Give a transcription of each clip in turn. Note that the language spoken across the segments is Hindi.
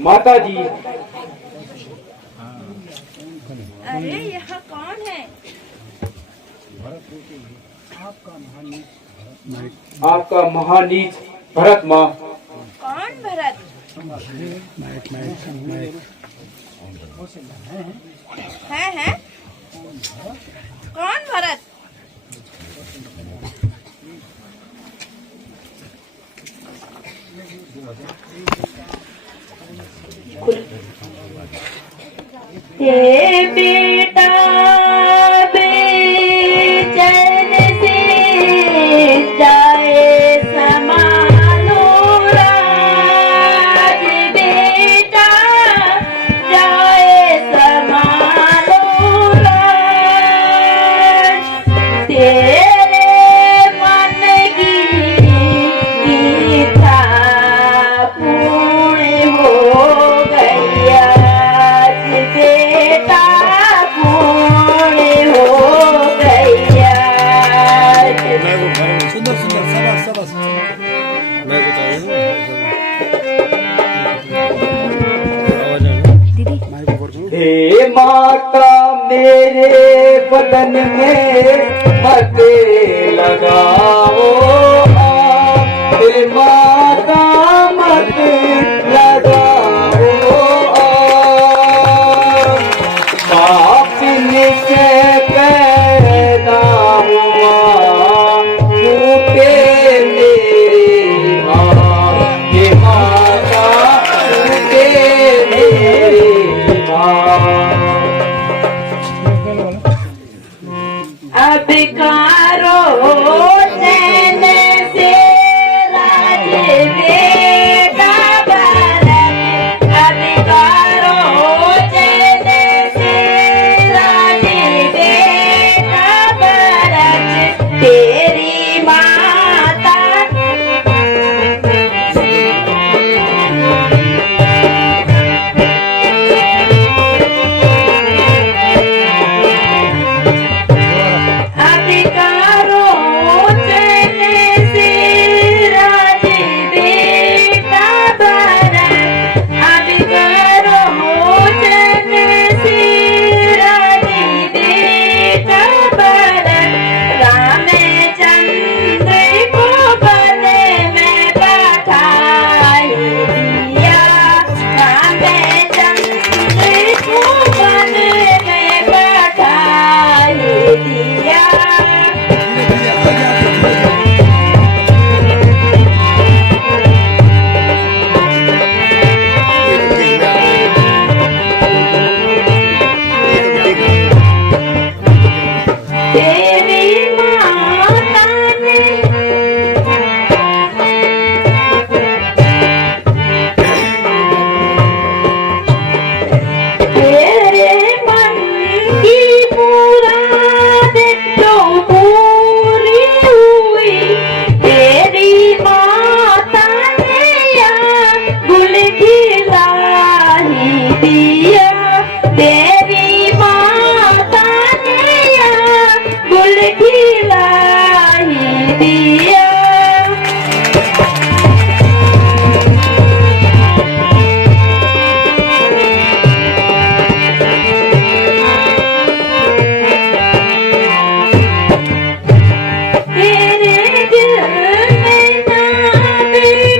माता जी। अरे यहाँ कौन है? आपका महानीच भरत माँ। कौन भरत? है कौन भरत? ये बेटा बेचैन से जाए समालो राज, बेटा जाए समालो राज। तेरे मन की इच्छा पूर्ण हो गई आज, बेटा पूर्ण हो गई आज। सुंदर सुंदर शाबाश शाबाश। मैं हे माता मेरे बदन में मत लगाओ आप, हे माता मत लगाओ आप। पाप से पैदा हुआ टूटे मेरे भाव, हे माता टूटे मेरे भाव। अब कारो चैन से राज बेटा भरत, अब कारो चैन से राज बेटा भरत। तेरी माता अधिकारो चैन से राज बेटा भरत, अधिकारो चैन से राज बेटा भरत। रामचंद्र को वन में बैठाई दिया, रामचंद्र को वन में बैठाई दिया। तेरी माता ने तेरे मन की मुराद तो पूरी हुई। तेरी माता ने या गुल खिला ही दिया, तेरी माता ने या गुल खिला ही दिया। तेरे दिल में नाम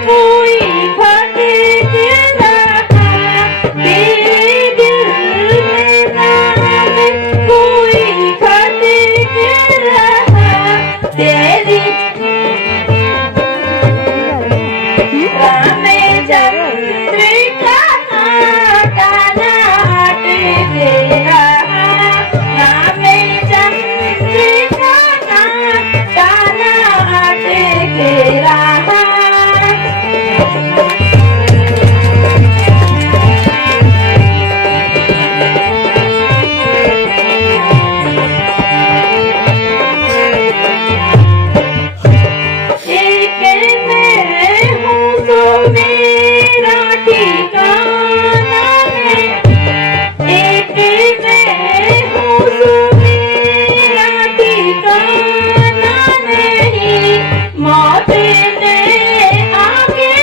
कोई भटक रहा, तेरे दिल में नाम कोई भटक रहा। तेरी रामचंद्र का काटा नाट रहा, रामचंद्र का काटा नाट रहा। एक मैं हूँ तो मेरा ठिकाना है, एक मैं हूँ तो मेरा ठिकाना नहीं। मौत ने आके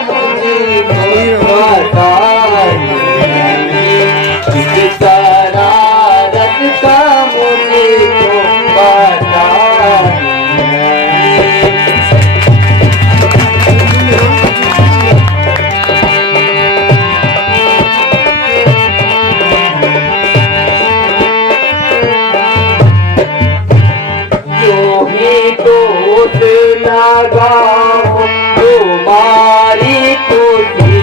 मुझको पता नहीं, इस शरारत का मुझको पता नहीं। जो ही दोष लगाओ तुम्हारी खुशी,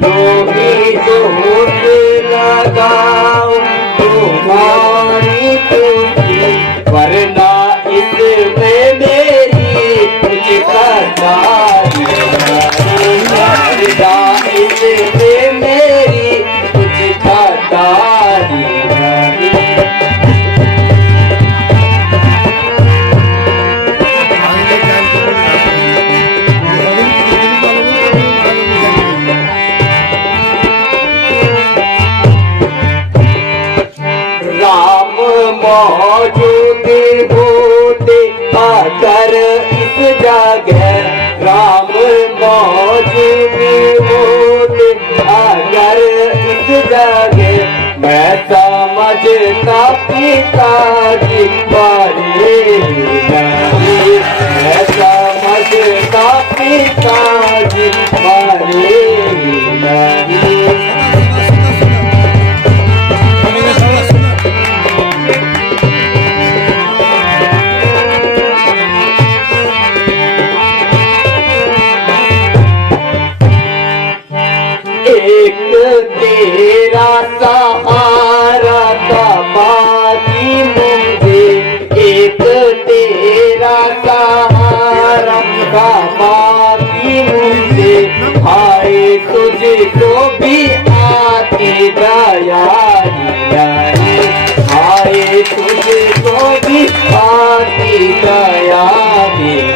जो ही दोष लगाओ तुम्हारी खुशी, वरना इसमें मेरी कुछ कसाई नहीं, वरना इसमें मेरी कुछ कसाई नहीं। राम मौजूद होते अगर इस जगह, राम मौजूद होते अगर इस जगह, मैं समझता पिताजी बड़े नहीं, मैं समझता पिताजी बड़े नहीं। एक तेरा सहारा था बाकी मुझे, एक तेरा सहारा था बाकी मुझे, हाय तुझको भी आती दया नहीं, हाय तुझको भी आती दया नहीं।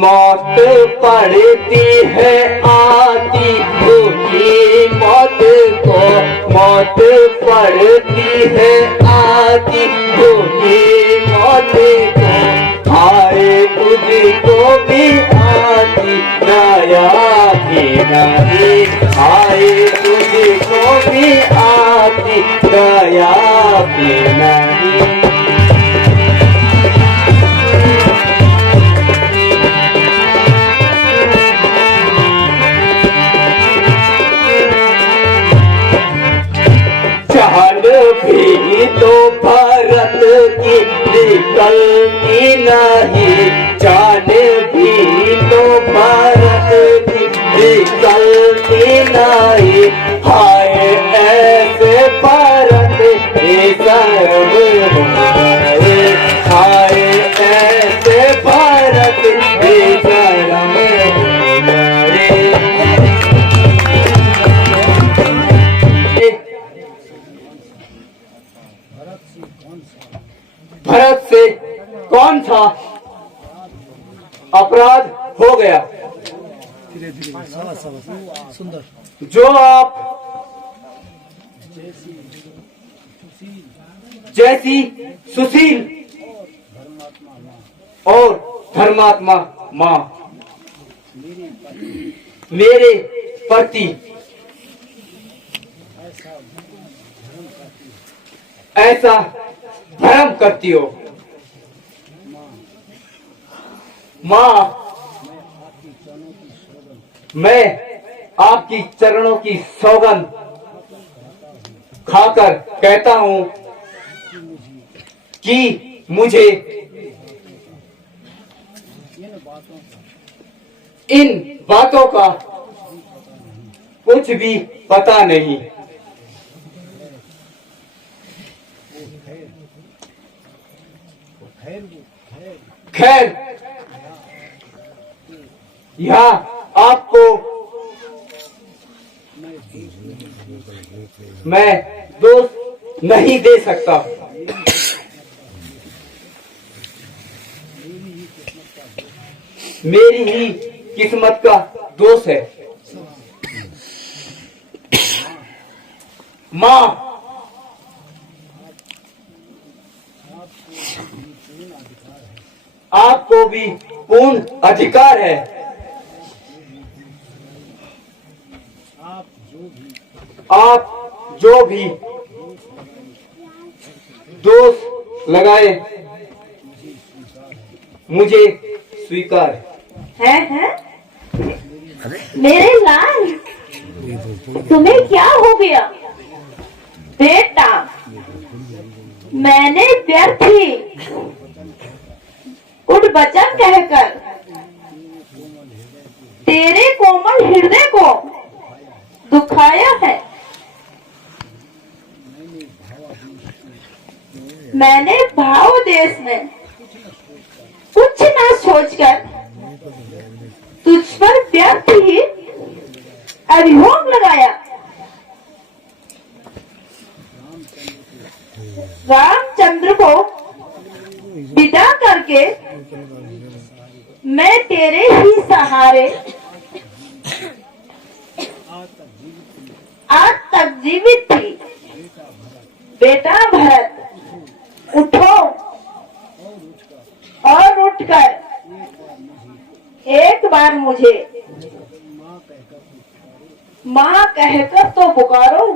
मौत पड़ती है आती होगी मौत को, मौत पड़ती है आती होगी मौत को, हाय तुझको भी आती दया भी नहीं, हाय तुझको भी आती दया भी नहीं। जान भी तो भरत की निकलती नहीं, जान भी तो भरत की निकलती नहीं, हाय ऐसे भरत शर्म हो गए, हाय ऐसे भरत शर्म हो गए। भरत से कौन था अपराध हो गया, धीरे धीरे शाबाश शाबाश सुंदर। जो आप जैसी सुशील और धर्मात्मा माँ मेरे प्रति ऐसा धर्म करती हो, माँ मैं आपकी चरणों की सौगंध खाकर कहता हूं कि मुझे इन बातों का कुछ भी पता नहीं। खैर यहाँ आपको मैं दोष नहीं दे सकता, मेरी ही किस्मत का दोष है। माँ, आपको भी पूर्ण अधिकार है। आप जो भी दोष लगाए मुझे स्वीकार है? मेरे लाल, तुम्हें क्या हो गया बेटा? मैंने व्यर्थ ही कुछ वचन कहकर तेरे कोमल हृदय को दुखाया है। मैंने भाव देश में कुछ ना सोचकर तुझ पर व्यर्थ ही अभियोग लगाया। रामचंद्र को विदा करके मैं तेरे ही सहारे आज तक जीवित थी। बेटा भरत, उठो और उठकर एक बार मुझे माँ कहकर तो पुकारो,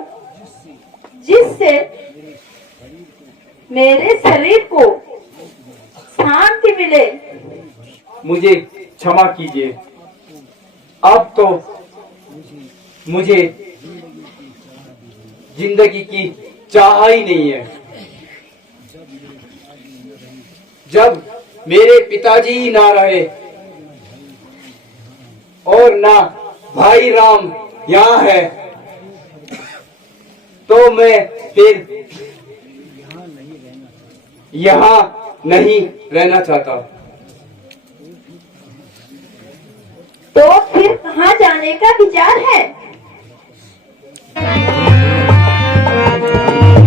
जिससे मेरे शरीर को शांति मिले। मुझे क्षमा कीजिए, अब तो मुझे जिंदगी की चाह ही नहीं है। जब मेरे पिताजी ही ना रहे और ना भाई राम यहाँ है, तो मैं फिर यहाँ नहीं रहना चाहता। तो फिर कहाँ जाने का विचार है?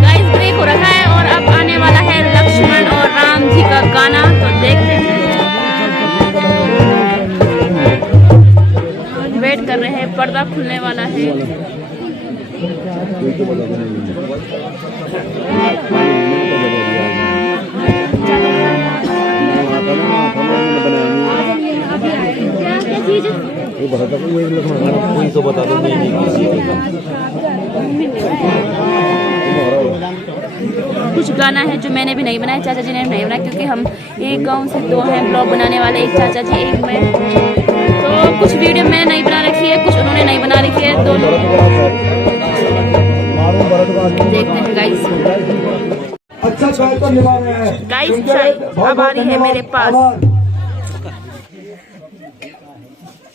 गाइस ब्रेक हो रखा है और अब आने वाला है लक्ष्मण और राम जी का गाना, तो देखते हैं। वेट कर रहे हैं, पर्दा खुलने वाला है। तो बता दो कुछ गाना है जो मैंने भी नहीं बनाया, चाचा जी ने नहीं बनाया, क्योंकि हम एक गांव से दो हैं ब्लॉग बनाने वाले, एक चाचा जी एक मैं। तो कुछ वीडियो मैंने नहीं बना रखी है, कुछ उन्होंने नहीं बना रखी है, दोनों देखते हैं गाइस। अच्छा चाय तो निभा रहे हैं गाइस चाय अब आ रही है मेरे पास।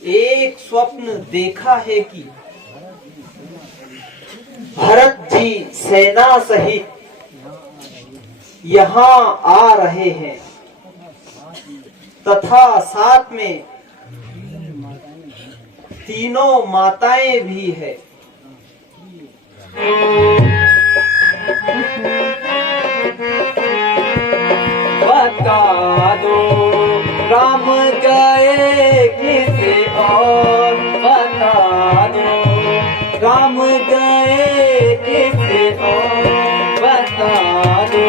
एक स्वप्न देखा है कि भरत जी सेना सहित यहाँ आ रहे हैं तथा साथ में तीनों माताएं भी है। बता दो राम गए किसे और, बता दो राम गए किसे और, बता दो।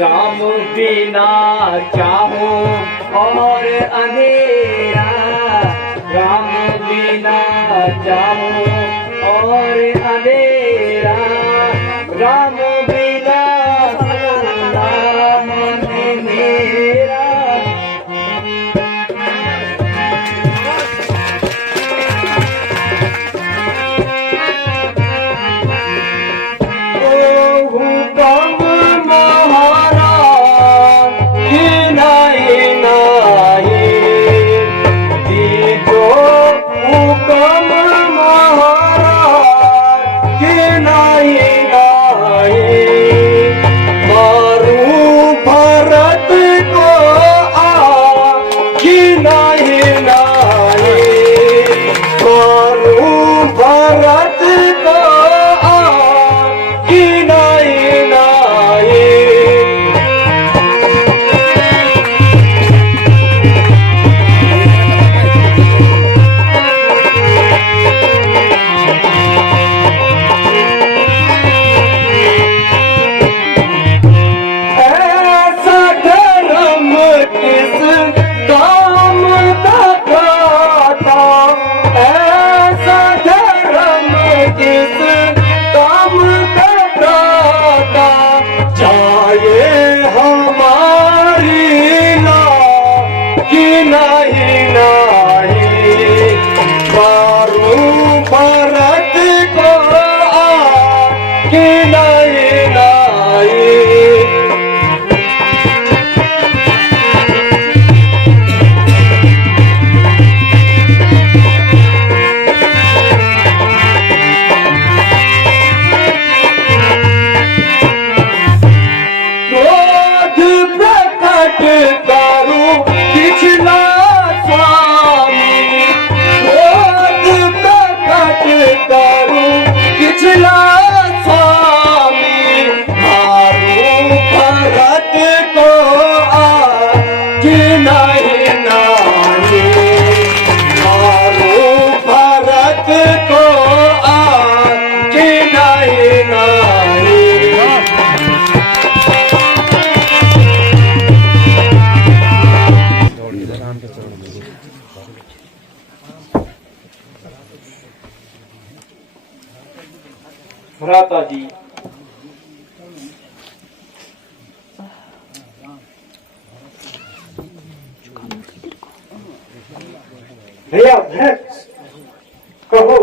राम बिना चाहो और अंधेरा, राम बिना चाहो और अंधेरा, राम बिना नाम मेरा। नहीं कि नहीं नाई करूं पिछला स्वामी क्रोध प्रकट करूं पिछला स्वामी मारूं भरत को आज नहीं नाई मारूं भरत को आज नहीं नाई भ्राता जी भैया भरत कहो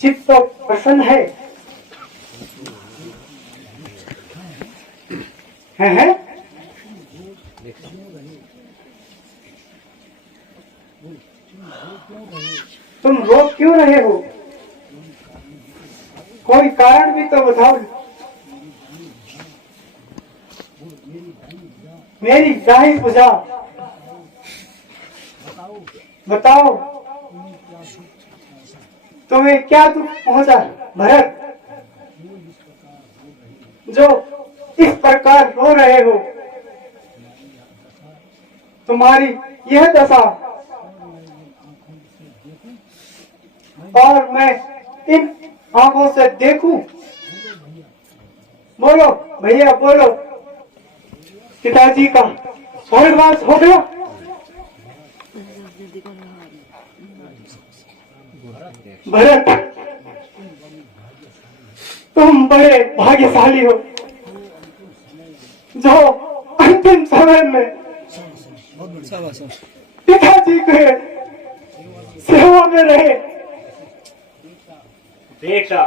चित्त तो प्रसन्न है हैं? तुम रो क्यों रहे हो? कोई कारण भी तो बताओ। मेरी जाहिर बुझा बताओ तुम्हें क्या दुख पहुंचा भरत जो इस प्रकार रो रहे हो? तुम्हारी यह दशा और मैं इन आंखों से देखूं? बोलो भैया बोलो, पिताजी का स्वर्गवास हो गया? भरत तुम बड़े भाग्यशाली हो जो अंतिम समय में पिताजी के सेवा में रहे। बेटा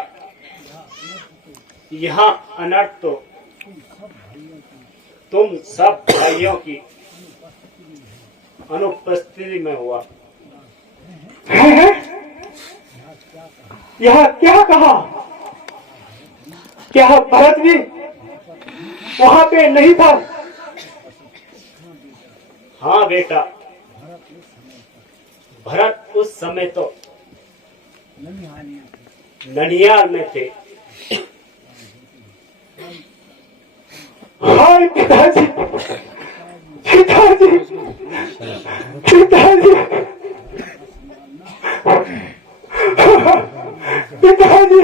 यहाँ अनर्थ तो तुम सब भाइयों की अनुपस्थिति में हुआ। यह क्या कहा? क्या भरत भी वहां पे नहीं था? हाँ बेटा, भरत उस समय तो ननियाल में थे। हाय पिताजी, पिताजी, पिताजी, पिताजी,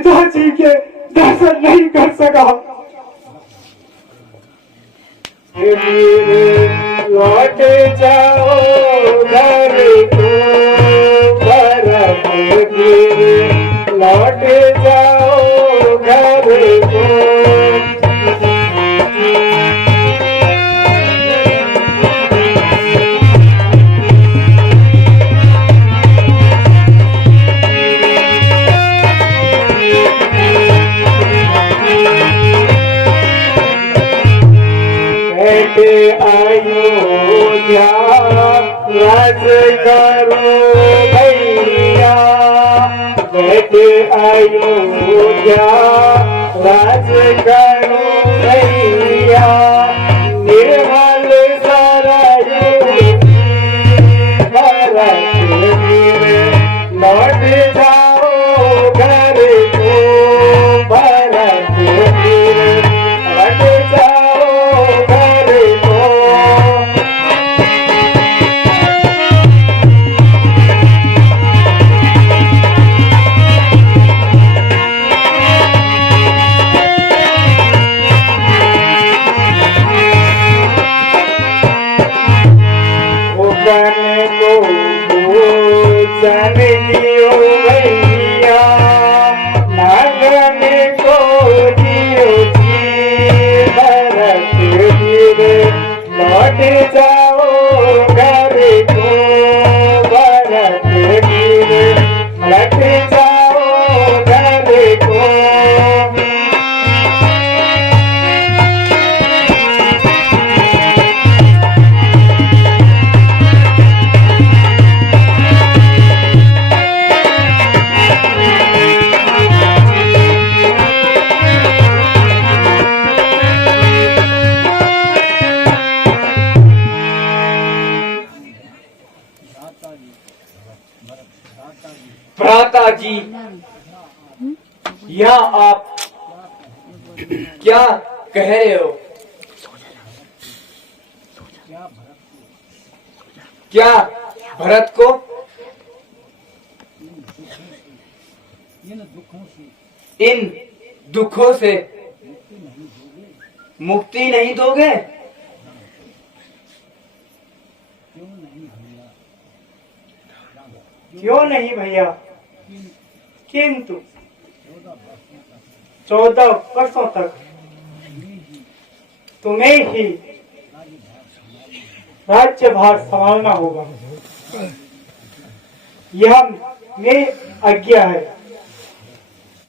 पिताजी के दर्शन नहीं कर सका। लौट जाओ घर को भरत गिर, लौट जाओ घर को। अयोध्या राज करो भैया, बैठे अयोध्या राज करो भैया। निर्मल सरयू भरत गिर, लौट जाओ घर को भरत गिर, लौट जाओ घर को। भोजन दियो भैया, नागन को दियो जी भरत गिर, लौट जाओ घर को भरत गिर, लौट जाओ घर को। भ्राता जी, यहाँ आप क्या कह रहे हो? क्या भरत को इन दुखों से मुक्ति नहीं दोगे? क्यों नहीं भैया, किंतु 14 वर्षों तक तुम्हें ही राज्यभार संभालना होगा। यह मेरी आज्ञा है।